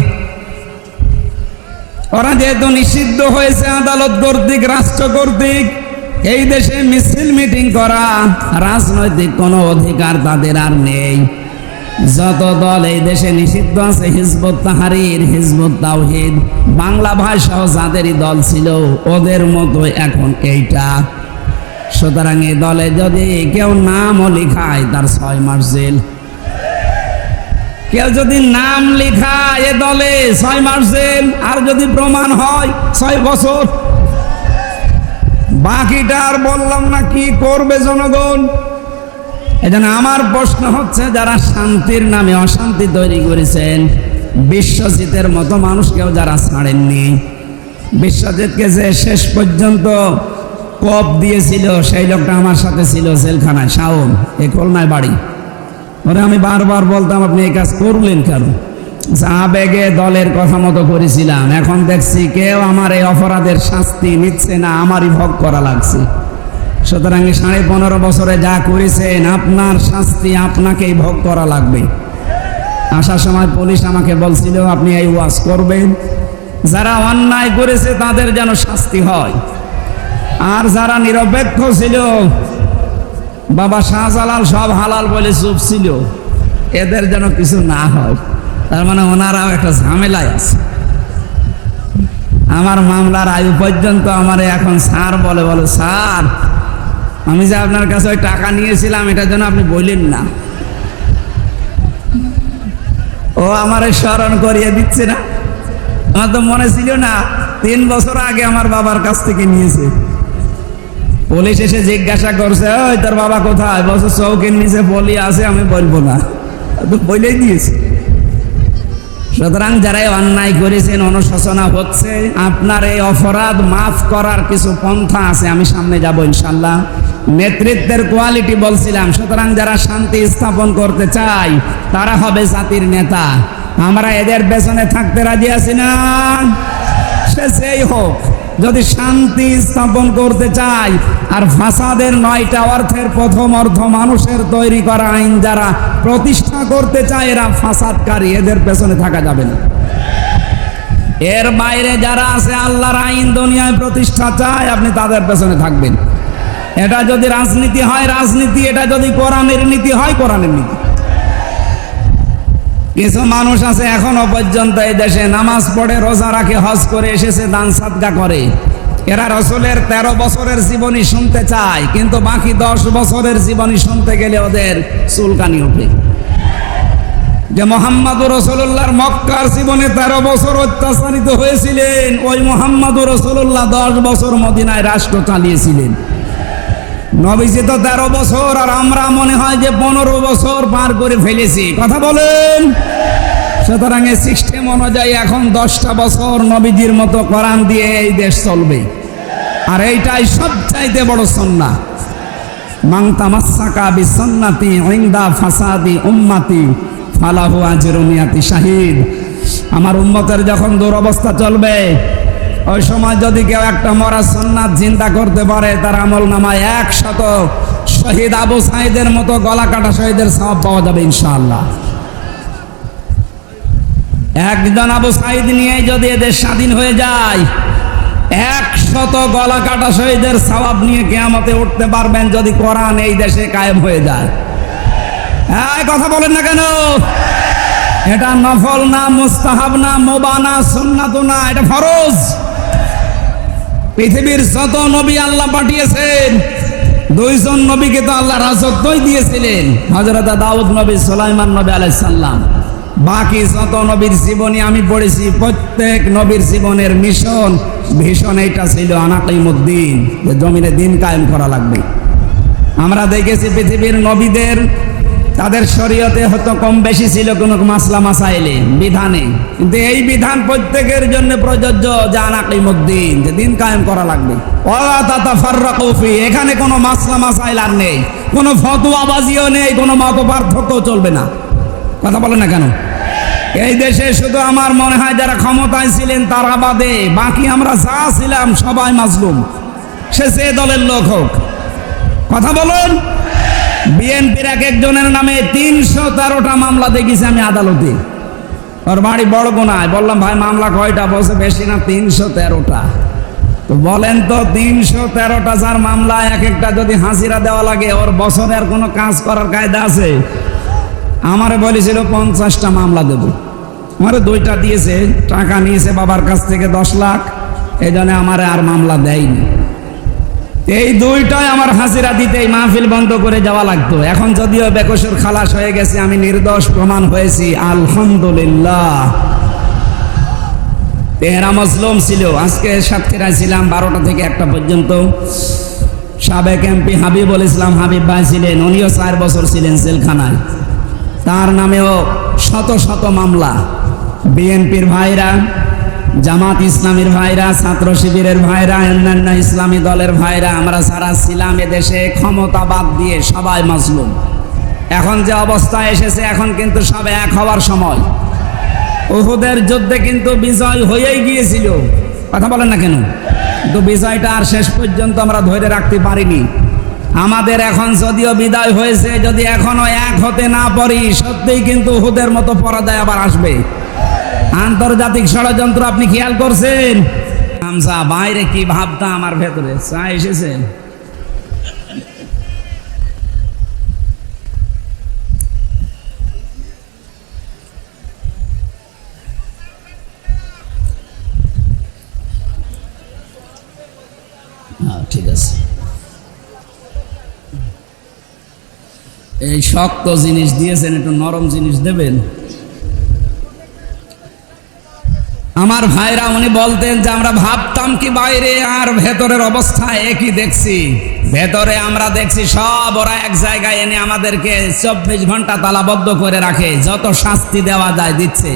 ওরা যেহেতু নিষিদ্ধ হয়েছে আদালত কর্তৃক, রাষ্ট্র কর্তৃক, এই দেশে মিছিল মিটিং করা রাজনৈতিক কোনো অধিকার তাদের আর নেই। যত দল এই দেশে নিষিদ্ধ আছে, হিজবুত তাহরীর, হিজবুত তাওহীদ, বাংলা ভাষা যাদেরই দল ছিল, ওদের মতো এখন এইটা। সুতরাং এই দলে যদি কেউ নামও লিখায় তার 6 মাস জেল। কেউ যদি নাম লিখা এ দলে 6 মাস জেল, আর যদি প্রমাণ হয় 6 বছর। বাকিটা আর বললাম না, কি করবে জনগণ? এজন্য আমার প্রশ্ন হচ্ছে, যারা শান্তির নামে অশান্তি তৈরি করেছেন, বিশ্বজিতের মতো মানুষকেও যারা ছাড়েননি, বিশ্বজিৎকে যে শেষ পর্যন্ত কোপ দিয়েছিল, সেই লোকটা আমার সাথে ছিল জেলখানায়, শাওন, এই খুলনায় বাড়ি। ওরে আমি বারবার বলতাম, আপনি এই কাজ করলেন কেন? আবেগে দলের কথা মতো করেছিলাম, এখন দেখছি কেউ আমার এই অপরাধের শাস্তি নিচ্ছে না, আমারই ভোগ করা লাগছে। সুতরাং 15.5 বছরে যা করেছেন, আপনার শাস্তি আপনাকেই ভোগ করা লাগবে। আসার সময় পুলিশ আমাকে বলছিল, আপনি এই ওয়াজ করবেন, যারা অন্যায় করেছে তাদের যেন শাস্তি হয়, আর যারা নিরপেক্ষ ছিল, বাবা শাহজালাল সব হালাল বলে চুপ ছিল, এদের যেন কিছু না হয়। তার মানে ওনারাও একটা ঝামেলায় আছে। আমার মামলার আয়ু পর্যন্ত আমারে এখন স্যার বলে, স্যার আমি যে আপনার কাছে ওই টাকা নিয়েছিলাম, এটার জন্য আপনি বললেন না। ও আমারে স্মরণ করিয়ে দিচ্ছে না। আমার তো মনে ছিল না, 3 বছর আগে আমার বাবার কাছ থেকে নিয়েছে। পুলিশ এসে জিজ্ঞাসা করছে, ওই তোর বাবা কোথায়? বলছে চৌকির নিচে বলি আছে, আমি বলবো না, তো বলেই দিয়েছি। সুতরাং যারাই অন্যায় করেছেন, অনুশোচনা হচ্ছে, আপনার এই অপরাধ মাফ করার কিছু পন্থা আছে, আমি সামনে যাব ইনশাল্লাহ। নেতৃত্বের কোয়ালিটি বলছিলাম। সুতরাং যারা শান্তি স্থাপন করতে চায় তারা হবে জাতির নেতা। আমরা এদের পেছনে থাকতে রাজি আছি না, সে যেই হোক। যদি শান্তি স্থাপন করতে চাই, আর ফাসাদের 9টা অর্থের প্রথম অর্থ মানুষের তৈরি করা আইন যারা প্রতিষ্ঠা করতে চায় এরা ফাসাদকারী, এদের পেছনে থাকা যাবে না। এর বাইরে যারা আছে আল্লাহর আইন দুনিয়ায় প্রতিষ্ঠা চায়, আপনি তাদের পেছনে থাকবেন। এটা যদি রাজনীতি হয় রাজনীতি, এটা যদি কোরআনের নীতি হয় কোরআনের নীতি। কিছু মানুষ আছে এখনো পর্যন্ত এই দেশে নামাজ পড়ে, রোজা রাখে, হজ করে এসেছে, দান সাদকা করে। এরা রাসূলের 13 বছরের জীবনী শুনতে চায়, কিন্তু বাকি 10 বছরের জীবনী শুনতে গেলে ওদের চুলকানি ওঠে। যে মুহাম্মদুর রাসূলুল্লাহর মক্কার জীবনে 13 বছর অত্যাচারিত হয়েছিলেন, ওই মুহাম্মদুর রাসূলুল্লাহ 10 বছর মদিনায় রাষ্ট্র চালিয়েছিলেন। নবীজি তো 13 বছর, আর আমরা মনে হয় যে 15 বছর পার করে ফেলেছি। কথা বলেন। সুতরাং এই সিস্টেম অনুযায়ী এখন 10টা বছর নবীজির মতো কোরআন দিয়ে এই দেশ চলবে, আর এইটাই সবচাইতে বড় সুন্নাহ। মান তামাসসাকা বিসুন্নতি ইনদা ফাসাদি উম্মতি ফালাহু আজরুন মিয়াতি শাহিদ। আমার উম্মতের যখন দুরবস্থা চলবে, ওই সময় যদি কেউ একটা মরা সুন্নাত জিন্দা করতে পারে, তার আমল নামায় 100 শহীদ আবু সাঈদের মতো গলা কাটা শহীদের সওয়াব পাওয়া যাবে ইনশাআল্লাহ। একজন আবু সাঈদ নিয়ে যদি এদের স্বাধীন হয়ে যায়, 100 গলা কাটা শহীদের সওয়াব নিয়ে কিয়ামতে উঠতে পারবেন, যদি কোরআন এই দেশে কায়েম হয়ে যায়। এই কথা বলেন না কেন? এটা নফল না, মুস্তাহাব না, মুবাহ না, সুন্নাত না, এটা ফরজ। পৃথিবীর যত নবী আল্লাহ পাঠিয়েছেন, 2 জন নবীকে তো আল্লাহ রাজত্বই দিয়েছিলেন, হযরত দাউদ নবী, সুলাইমান নবী আলাইহিস সালাম। বাকি যত নবীর জীবনী আমি পড়েছি, প্রত্যেক নবীর জীবনের মিশন ভীষণ এইটা ছিল, আনাকিমুদ্দিন, যে জমিনে দিন কায়েম করা লাগবে। আমরা দেখেছি পৃথিবীর নবীদের তাদের শরীয়তে হয়তো কম বেশি ছিল কোনো মাসলা মাসাইলে, বিধানে, কিন্তু এই বিধান প্রত্যেকের জন্য প্রযোজ্য, যে আনাকিমুদ্দিন, যে দিন কায়েম করা লাগবে। ওয়ালা তাতাফাররাকু ফি, এখানে কোনো মাসলা মাসাইল আর নেই, কোনো ফতোয়াবাজিও নেই, কোনো মত পার্থক্য চলবে না। কথা বলে না কেন? এই দেশে শুধু আমার মনে হয় যারা ক্ষমতায় ছিলেন তারা বাদে বাকি আমরা যা ছিলাম সবাই মাজলুম, সে যে দলের লোক হোক। কথা বলুন। বিএনপির একজনের নামে 313টা মামলা দেখেছি আমি আদালতে। ওর বাড়ি বড়গুনায়। বললাম ভাই মামলা কয়টা? বলছে বেশি না, 313টা। তো বলেন তো, 313টা যার মামলা, এক একটা যদি হাজিরা দেওয়া লাগে, ওর বছরে আর কোনো কাজ করার কায়দা আছে? আমারে বলেছিল 50টা মামলা দেব, আমারে 2টা দিয়েছে, টাকা নিয়েছে বাবার কাছ থেকে 10 লাখ, এই জন্য আমারে আর মামলা দেয়নি। এই 2টাই আমার হাজিরা দিতেই মাহফিল বন্ধ করে যাওয়া লাগতো। এখন যদিও বেকসুর খালাস হয়ে গেছে, আমি নির্দোষ প্রমাণ হয়েছি, আলহামদুলিল্লাহ। তেহরা মজলুম ছিল, আজকে সাতক্ষীরায় ছিলাম 12টা থেকে 1টা পর্যন্ত। সাবেক এমপি হাবিবুল ইসলাম হাবিব ভাই ছিলেন, উনিও 4 বছর ছিলেন জেলখানায়। তার নামেও শত শত মামলা। বিএনপির ভাইরা, জামাত ইসলামীর ভাইরা, ছাত্র শিবিরের ভাইরা, অন্যান্য ইসলামী দলের ভাইরা, আমরা যারা ছিলাম এদেশে ক্ষমতা বাদ দিয়ে সবাই মাজলুম। এখন যে অবস্থা এসেছে, এখন কিন্তু সব এক হওয়ার সময়। উহুদের যুদ্ধে কিন্তু বিজয় হয়েই গিয়েছিল। কথা বলেন না কেন? কিন্তু বিজয়টা আর শেষ পর্যন্ত আমরা ধরে রাখতে পারিনি। আমাদের এখন যদিও বিদায় হয়েছে, যদি এখনো এক হতে না পারি, সত্যিই কিন্তু উহুদের মতো পরাজয় আবার আসবে। আন্তর্জাতিক ষড়যন্ত্র আপনি খেয়াল করছেন? হামজা বাইরে কি ভাবতা আমার ভেতরে চা এসেছেন। ঠিক আছে, এই শক্ত জিনিস দিয়েছেন, একটু নরম জিনিস দেবেন। আমার ভাইরা উনি বলতেন যে আমরা ভাবতাম কি বাইরে আর ভেতরের অবস্থা একই দেখছি। ভেতরে আমরা দেখছি সব ওরা এক জায়গায় এনে আমাদেরকে 24 ঘন্টা তালাবদ্ধ করে রাখে, যত শাস্তি দেওয়া যায় দিচ্ছে।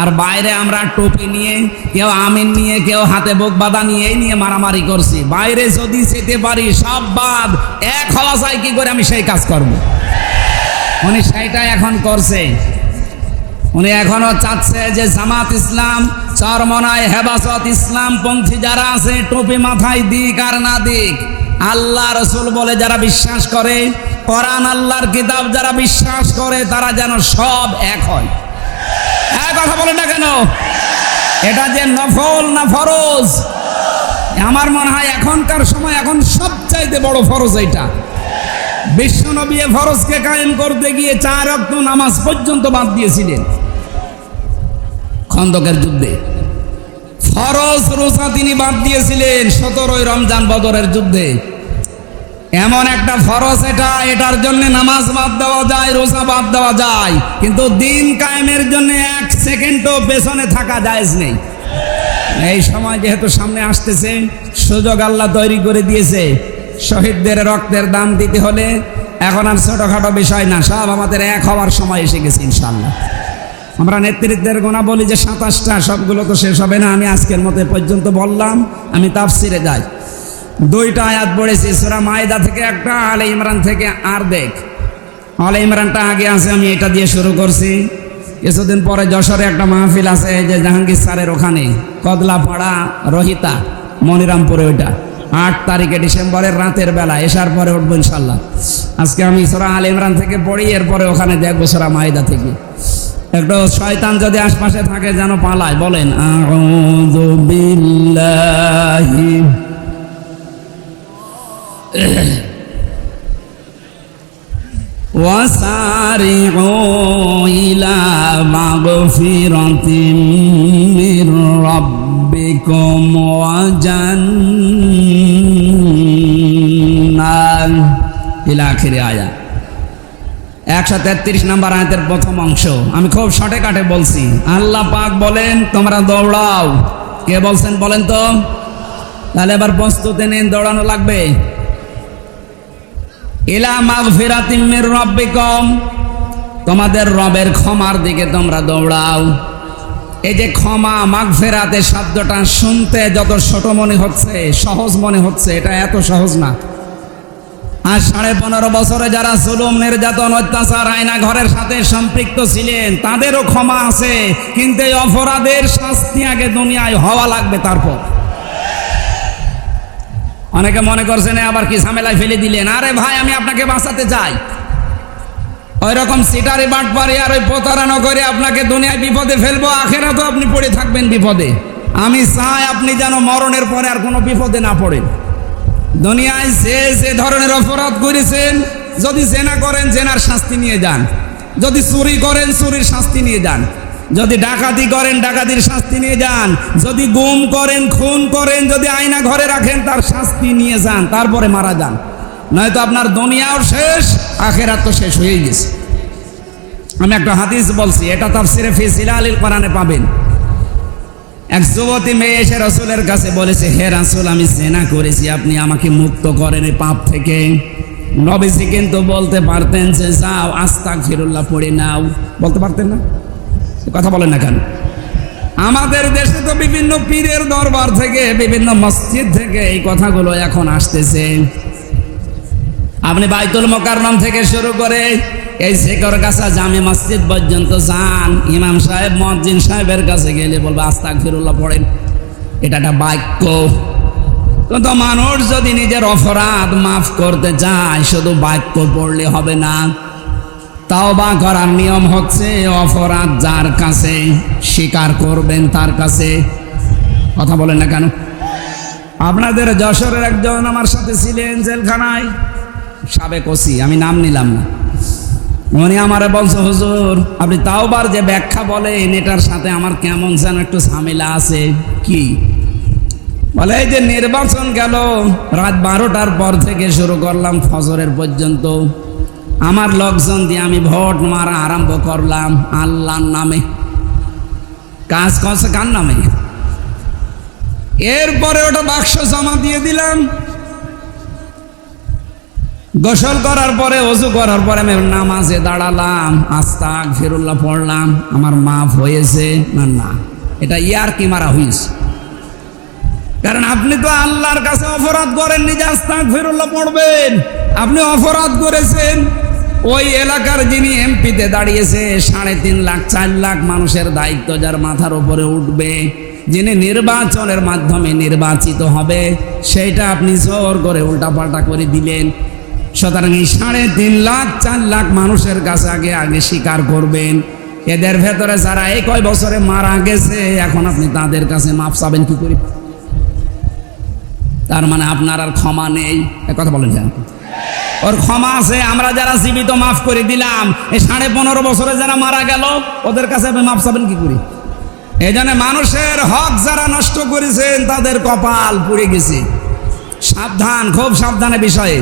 আর বাইরে আমরা টুপি নিয়ে, কেউ আমিন নিয়ে, কেউ হাতে বুক বাঁধা নিয়ে, এই নিয়ে মারামারি করছি। বাইরে যদি যেতে পারি সব বাদ, এক হওয়া যায় কি করে, আমি সেই কাজ করব। উনি সেইটা এখন করছে। উনি এখনো চাচ্ছে যে জামাত ইসলাম চরমনায় হেফাজত ইসলাম পন্থী যারা আছে টুপি মাথায় দিক আর না দিক, আল্লাহ রসুল বলে যারা বিশ্বাস করে, কোরআন আল্লাহর কিতাব যারা বিশ্বাস করে, তারা যেন সব এক হয়। হ্যাঁ, কথা বলে না কেন? এটা যে নফল না ফরজ? আমার মনে হয় এখনকার সময় এখন সবচাইতে বড় ফরজ এইটা। বিশ্বনবী ফরজকে কায়েম করতে গিয়ে 4 ওয়াক্ত নামাজ পর্যন্ত বাদ দিয়েছিলেন খন্দকের যুদ্ধে। ফরজ রোজা তিনি বাদ দিয়েছিলেন 17ই রমজান বদরের যুদ্ধে। এমন একটা ফরজ এটা, এটার জন্য নামাজ বাদ দেওয়া যায়, রোজা বাদ দেওয়া যায়, কিন্তু দিন কায়েমের জন্য 1 সেকেন্ডও পেছনে থাকা জায়েজ নেই। এই সময় যেহেতু সামনে আসতেছে, সুযোগ আল্লাহ তৈরি করে দিয়েছে। শহীদদের রক্তের দাম দিতে হলে এখন আর ছোটখাটো বিষয় না, সব আমাদের এক হওয়ার সময় এসে গেছে ইনশাআল্লাহ। আমরা নেতৃত্বের গোনা বলি যে 27টা, সবগুলো তো শেষ হবে না। আমি আজকের মতো পর্যন্ত বললাম, আমি তাফসিরে যাই। 2টা আয়াত পড়েছি, সূরা মাইদা থেকে একটা, আলে ইমরান থেকে আর দেখ। আলে ইমরানটা আগে আছে, আমি এটা দিয়ে শুরু করছি। কিছুদিন পরে যশোরে একটা মাহফিল আছে, যে জাহাঙ্গীর স্যারের ওখানে, কদলাপাড়া রহিতা মনিরামপুরে, ওইটা 8 তারিখে ডিসেম্বরের রাতের বেলা, এসার পরে উঠবো ইনশাল্লাহ। আজকে আমি সূরা আলে ইমরান থেকে পড়ি, এরপরে ওখানে দেখবো সূরা মাইদা থেকে। একটু শয়তান যদি আশপাশে থাকে যেন পালায়। বলেন আউযু বিল্লাহি ওয়াসারিউ ইলা মাগফিরাতিম মির রাব্বিকুম ওয়া জান্নাত ইলা আখিরি আয়াত। 133 নম্বর আয়াতের প্রথম অংশ। আমি খুব শর্টে কাটে বলছি। আল্লাহ পাক বলেন তোমরা দৌড়াও। কে বলছেন বলেন তো? তাহলে এবার প্রস্তুতি নিন, দৌড়ানো লাগবে। ইলা মাগফিরাতিম মির রাব্বিকুম, তোমাদের রবের ক্ষমার দিকে তোমরা দৌড়াও। এই যে ক্ষমা, মাগফিরাতের শব্দটা শুনতে যত ছোট মনে হচ্ছে, সহজ মনে হচ্ছে, এটা এত সহজ না। আর 15.5 বছরে যারা জুলুম, নির্যাতন, অত্যাচার, আয়না ঘরের সাথে সম্পৃক্ত ছিলেন, তাদেরও ক্ষমা আছে, কিন্তু এই অপরাধের শাস্তি আগে দুনিয়ায় হওয়া লাগবে। তারপর অনেকে মনে করছেন আবার কি ঝামেলায় ফেলে দিলেন। আরে ভাই, আমি আপনাকে বাঁচাতে চাই। ওই রকম সিটারি বাটপারি আর ওই প্রতারণা করে আপনাকে দুনিয়ায় বিপদে ফেলবো, আখেরাতেও আপনি পড়ে থাকবেন বিপদে। আমি চাই আপনি যেন মরণের পরে আর কোনো বিপদে না পড়েন। দুনিয়ায় যে ধরনের অপরাধ করেছেন, যদি জেনা করেন জেনার শাস্তি নিয়ে যান, যদি চুরি করেন চুরির শাস্তি নিয়ে যান, যদি ডাকাতি করেন ডাকাতির শাস্তি নিয়ে যান, যদি গুম করেন, খুন করেন, যদি আয়না ঘরে রাখেন তার শাস্তি নিয়ে যান, তারপরে মারা যান। নয়তো আপনার দুনিয়াও শেষ, আখিরাত তো শেষ হয়ে গেছে। আমি একটা হাদিস বলছি, এটা তাফসিরে ফি জিলালিল কোরআনে পাবেন। এক যুবতী মেয়ে এসে রাসূলের কাছে বলেছে, হে রাসূল, আমি জিনা করেছি, আপনি আমাকে মুক্ত করেন এই পাপ থেকে। নবীজি কিন্তু বলতে পারতেন যে যাও আস্তাগফিরুল্লাহ পড়ে নাও, বলতে পারতেন না? কথা বলেন না কেন? আমাদের দেশে তো বিভিন্ন পীরের দরবার থেকে, বিভিন্ন মসজিদ থেকে এই কথাগুলো এখন আসতেছে। আপনি বাইতুল মোকাররম থেকে শুরু করে এই শেখরগাছা জামে মসজিদ পর্যন্ত যান, ইমাম সাহেব, মুয়াজ্জিন সাহেবের কাছে গেলে বলবে আস্তাগফিরুল্লাহ পড়েন। এটা একটা বাক্য। কিন্তু মানুষ যদি নিজের অপরাধ মাফ করতে চায়, শুধু বাক্য পড়লে হবে না। তাওবা করার নিয়ম হচ্ছে অপরাধ যার কাছে স্বীকার করবেন তার কাছে। কথা বলেন না কেন? আপনাদের যশোরের একজন আমার সাথে ছিলেন জেলখানায়, সাবেক ওসি, আমি নাম নিলাম না। উনি আমারে বলছে, হুজুর আপনি তাওবার যে ব্যাখ্যা বলেন এটার সাথে আমার কেমন যেন একটু ঝামেলা আছে। কি বলে? এই যে নির্বাচন গেল, রাত 12টার পর থেকে শুরু করলাম ফজরের পর্যন্ত, আমার লোকজন দিয়ে আমি ভোট মারা আরম্ভ করলাম আল্লাহর নামে। কাজ করছে কার নামে? এরপরে ওটা বাক্স জমা দিয়ে দিলাম। গোসল করার পরে, ওযু করার পরে আমি নামাজে দাঁড়ালাম, আস্তাগফিরুল্লাহ পড়লাম, আমার মাফ হয়েছে না? না, এটা ইয়ার কি মারা হয়েছে। কারণ আপনি তো আল্লাহর কাছে অপরাধ করেননি যে আস্তাগফিরুল্লাহ পড়বেন, আপনি অপরাধ করেছেন ওই এলাকার যিনি এমপিতে দাঁড়িয়েছে 3.5 লাখ 4 লাখ মানুষের দায়িত্ব যার মাথার উপরে উঠবে, যিনি নির্বাচনের মাধ্যমে নির্বাচিত হবে, সেইটা আপনি জোর করে উল্টাপাল্টা করে দিলেন। সুতরাং এই 3.5 লাখ 4 লাখ মানুষের কাছে আগে আগে স্বীকার করবেন। এদের ভেতরে যারা এই কয় বছরে মারা গেছে, এখন আপনি তাদের কাছে মাপ চাবেন কি করে? তার মানে আপনার আর ক্ষমা নেই, কথা বলেন কেন? ওর ক্ষমা আছে। আমরা যারা জীবিত মাফ করে দিলাম, এই 15.5 বছরে যারা মারা গেল, ওদের কাছে আপনি মাপ চাবেন কি করে? এই জন্য মানুষের হক যারা নষ্ট করেছেন তাদের কপাল পুড়ে গেছে। সাবধান, খুব সাবধানের বিষয়ে।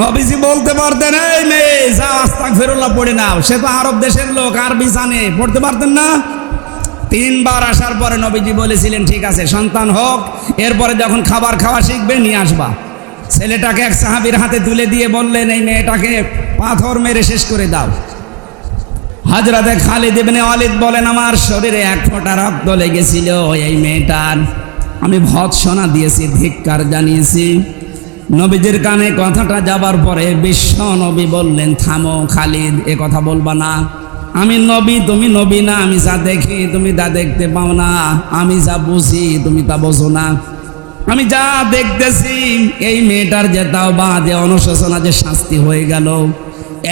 নবীজি বলতে পারতেন, এই মেয়ে যাও আস্তাগফিরুল্লাহ পড়ে নাও। সে তো আরব দেশের লোক, আরবি জানে, পড়তে পারতেন না? 3 বার আসার পরে নবীজি বলেছিলেন, ঠিক আছে সন্তান হোক, এরপরে যখন খাবার খাওয়া শিখবে নিয়ে আসবা। ছেলেটাকে এক সাহাবীর হাতে তুলে দিয়ে বললেন, এই মেয়েটাকে পাথর মেরে শেষ করে দাও। হযরতে খালিদ ইবনে ওয়ালিদ বলেন, আমার শরীরে 1 ফোঁটা রক্ত লেগেছিল এই মেয়েটার, আমি ভৎসনা দিয়েছি, ধিক্কার জানিয়েছি। নবীজির কানে কথাটা যাবার পরে বিশ্ব নবী বললেন, থামো খালিদ, এ কথা বলবা না। আমি নবী, তুমি নবী না। আমি যা দেখি তুমি তা দেখতে পাও না, আমি যা বুঝি তুমি তা বোঝো না। আমি যা দেখতেছি এই মেয়েটার যে তাওবা, যে অনুশোচনা, যে শাস্তি হয়ে গেল,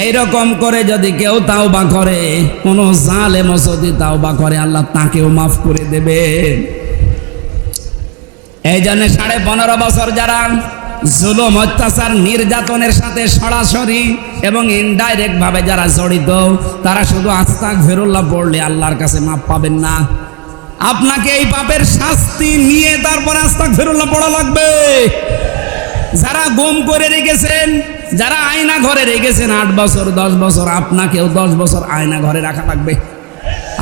এইরকম করে যদি কেউ তাওবা করে, কোন জালেম যদি তাওবা করে, আল্লাহ তাকেও মাফ করে দেবে। এই জন্য 15.5 বছর যারা জুলুম, অত্যাচার, নির্যাতনের সাথে সরাসরি এবং ইনডাইরেক্ট ভাবে যারা জড়িত, তারা শুধু আস্তাগফিরুল্লাহ পড়লে আল্লাহর কাছে মাপ পাবেন না। আপনাকে এই পাপের শাস্তি নিয়ে তারপর আস্তাগফিরুল্লাহ পড়া লাগবে। যারা গুম করে রেখেছেন, যারা আয়না ঘরে রেখেছেন 8 বছর 10 বছর, আপনাকেও 10 বছর আয়না ঘরে রাখা লাগবে।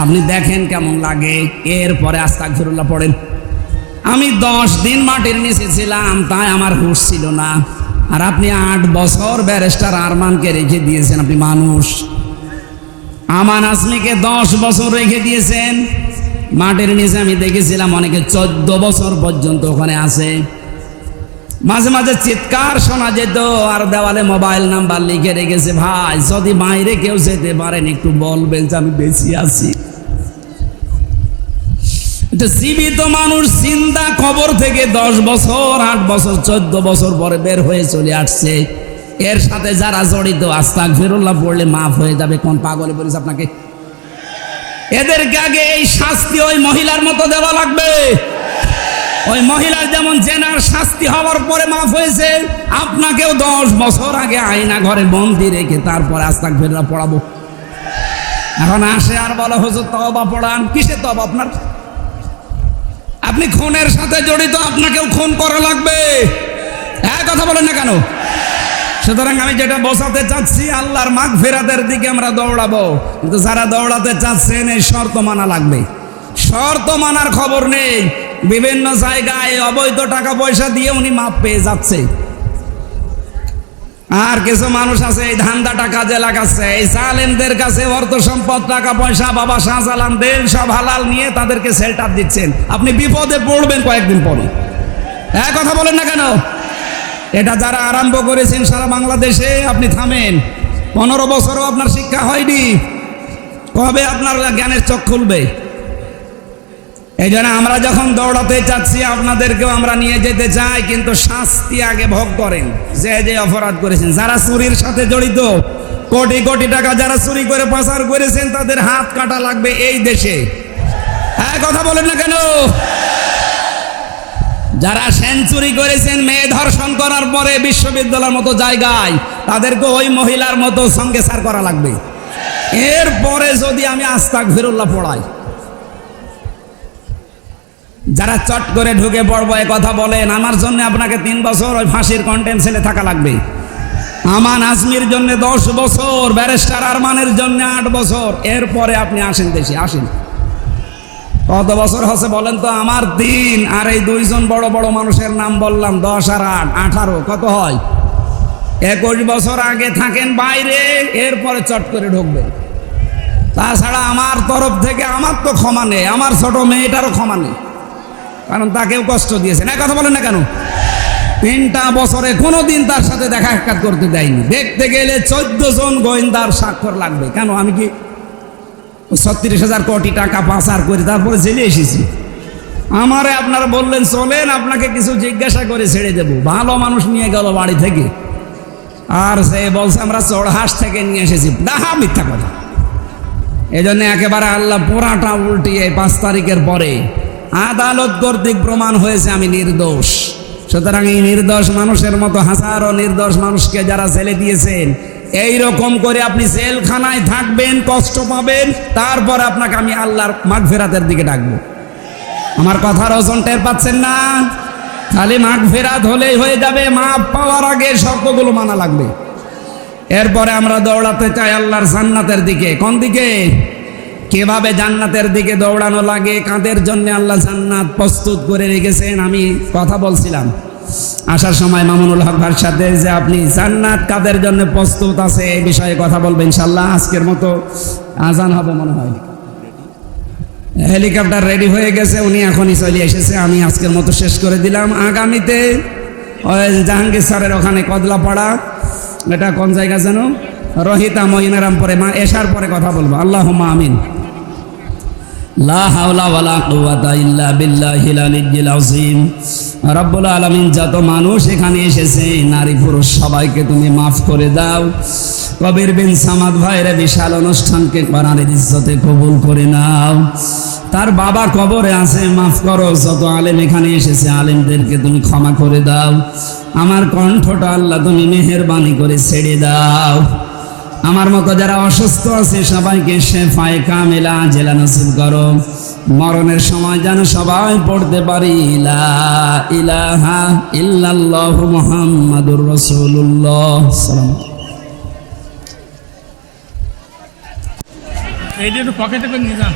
আপনি দেখেন কেমন লাগে, এরপরে আস্তাগফিরুল্লাহ পড়েন। আমি 10 দিন মাটির নিচে ছিলাম, তাই আমার হুঁশ ছিল না। আর আপনি 8 বছর ব্যারিস্টার আরমানকে রেখে দিয়েছেন। আপনি মানুষ। আমান আজমিকে 10 বছর রেখে দিয়েছেন মাটির নিচে। আমি দেখেছিলাম অনেকে 14 বছর পর্যন্ত ওখানে আছে। মাঝে মাঝে চিৎকার শোনা যেত, আর দেওয়ালে মোবাইল নাম্বার লিখে রেখেছে, ভাই যদি বাইরে কেউ যেতে পারেন একটু বলবেন যে আমি বেঁচে আছি। জীবিত মানুষ চিন্তা কবর থেকে 10 বছর 8 বছর 14 বছর পরে বের হয়ে চলে আসছে। এর সাথে যারা জড়িত, আস্তাগফিরুল্লাহ পড়লে মাফ হয়ে যাবে। কোন পাগলে বলেছে আপনাকে? এদেরকে আগে এই শাস্তি ওই মহিলার মতো দেওয়া লাগবে। ওই মহিলার যেমন জেনার শাস্তি হওয়ার পরে মাফ হয়েছে, আপনাকেও 10 বছর আগে আয়না ঘরে বন্দি রেখে তারপরে আস্তাগফিরুল্লাহ পড়াবো। এখন আসে আর বলে, হুজুর তওবা পড়ান। কিসের তওবা আপনার? আপনি খুনের সাথে জড়িত, আপনাকেও খুন করা লাগবে। এক কথা বলেন না কেন? সুতরাং আমি যেটা বোঝাতে চাচ্ছি, আল্লাহর মাগফিরাতের দিকে আমরা দৌড়াবো, কিন্তু যারা দৌড়াতে চাচ্ছেন এই শর্ত মানা লাগবে। শর্ত মানার খবর নেই। বিভিন্ন জায়গায় অবৈধ টাকা পয়সা দিয়ে উনি মাপ পেয়ে যাচ্ছে। আর কিছু মানুষ আছে এই ধান্দা কাজে লাগাচ্ছে। এই জালেমদের কাছে অর্থ সম্পদ, টাকা পয়সা, বাবা শাহজালাল দেন সব হালাল নিয়ে তাদেরকে শেল্টার দিচ্ছেন। আপনি বিপদে পড়বেন কয়েকদিন পরে। এক কথা বলেন না কেন? এটা যারা আরম্ভ করেছেন সারা বাংলাদেশে, আপনি থামেন। 15 বছরও আপনার শিক্ষা হয়নি, কবে আপনার জ্ঞানের চোখ খুলবে? এই জন্য আমরা যখন দৌড়াতে চাচ্ছি, আপনাদেরকেও আমরা নিয়ে যেতে চাই, কিন্তু শাস্তি আগে ভোগ করেন যে যে অপরাধ করেছেন। যারা চুরির সাথে জড়িত, কোটি কোটি টাকা যারা চুরি করে পাচার করেছেন, তাদের হাত কাটা লাগবে এই দেশে। হ্যাঁ, কথা বলেন না কেন? যারা সেঞ্চুরি করেছেন মেয়ে ধর্ষণ করার পরে বিশ্ববিদ্যালয়ের মতো জায়গায়, তাদেরকে ওই মহিলার মতো সঙ্গে সার করা লাগবে। এরপরে যদি আমি আস্তাগফিরুল্লাহ পড়াই, যারা চট করে ঢুকে পড়বো এ কথা বলেন, আমার জন্য আপনাকে 3 বছর ওই ফাঁসির কন্টেম্প সেলে থাকা লাগবে। আমান আজমির জন্য 10 বছর, ব্যারিস্টার আরমানের জন্য 8 বছর। এরপরে আপনি আসেন দেশে, আসেন। কত বছর হচ্ছে বলেন তো? আমার 3, আর এই 2 জন বড় বড় মানুষের নাম বললাম, 10 আর 8 18, কত হয়? 21 বছর আগে থাকেন বাইরে, এরপরে চট করে ঢুকবেন। তাছাড়া আমার তরফ থেকে আমার তো ক্ষমা নেই, আমার ছোট মেয়েটারও ক্ষমা নেই, কারণ তাকেও কষ্ট দিয়েছেন। এক কথা বলেন না কেন? 3টা বছরে কোনোদিন তার সাথে দেখা সাক্ষাৎ করতে দেয়নি। দেখতে গেলে 14 জন গোয়েন্দার স্বাক্ষর লাগবে। কেন? আমি কি 36,000 কোটি টাকা পাচার করে তারপরে জেলে এসেছি? আমারে আপনারা বললেন চলেন, আপনাকে কিছু জিজ্ঞাসা করে ছেড়ে দেব। ভালো মানুষ নিয়ে গেল বাড়ি থেকে, আর সে বলছে আমরা চড়হাস থেকে নিয়ে এসেছি। ডাহা মিথ্যা কথা। এই জন্য একেবারে আল্লাহ পোড়াটা উল্টিয়ে 5 তারিখের পরে আদালত কর্তৃক প্রমাণ হয়েছে আমি নির্দোষ। সুতরাং এই নির্দোষ মানুষের মতো হাজারো নির্দোষ মানুষকে যারা জেলে দিয়েছেন, এই রকম করে আপনি জেলখানায় থাকবেন, কষ্ট পাবেন, তারপর আপনাকে আমি আল্লাহর মাগফিরাতের দিকে ডাকবো। আমার কথার ওজন টের পাচ্ছেন না? খালি মাগফিরাত হলেই হয়ে যাবে? মাপ পাওয়ার আগে শর্তগুলো মানা লাগবে। এরপরে আমরা দৌড়াতে চাই আল্লাহর জান্নাতের দিকে। কোন দিকে? কিভাবে জান্নাতের দিকে দৌড়ানো লাগে, কাদের জন্য আল্লাহ জান্নাত প্রস্তুত করে রেখেছেন, আমি কথা বলছিলাম আসার সময় মামুনুল হক ভাইয়ের সাথে, যে আপনি জান্নাত কাদের জন্য প্রস্তুত আছে এই বিষয়ে কথা বলবেন ইনশাল্লাহ। আজকের মতো আজান হবে মনে হয়, হেলিকপ্টার রেডি হয়ে গেছে, উনি এখনই চলে এসেছে। আমি আজকের মতো শেষ করে দিলাম। আগামীতে ওই জাহাঙ্গীর স্যারের ওখানে কদলাপাড়া, এটা কোন জায়গা যেন, রহিতা মহিনারামপুরে এসার পরে কথা বলবো। আল্লাহুম্মা আমিন। লা হাওলা ওয়ালা কুওয়াতা ইল্লা বিল্লাহিল আলিয়্যিল আযীম। রব্বুল আলামিন, যত মানুষ এখানে এসেছে নারী পুরুষ সবাইকে তুমি মাফ করে দাও। কবির বিন সামাদ ভাইয়ের বিশাল অনুষ্ঠানকে কোরআনের ইজ্জতে কবুল করে নাও। তার বাবা কবরে আছে, মাফ করো। যত আলেম এখানে এসেছে আলেমদেরকে তুমি ক্ষমা করে দাও। আমার কণ্ঠটা আল্লাহ তুমি মেহেরবানি করে ছেড়ে দাও। আমার মতো যারা অসুস্থ আছে সবাইকে শেফায়ে কামিলা আজেলা নসিব করো। মরণের সময় যেন সবাই পড়তে পারি লা ইলাহা ইল্লাল্লাহু মুহাম্মাদুর রাসূলুল্লাহ। এইটা একটু পকেটে করে নিয়ে যান।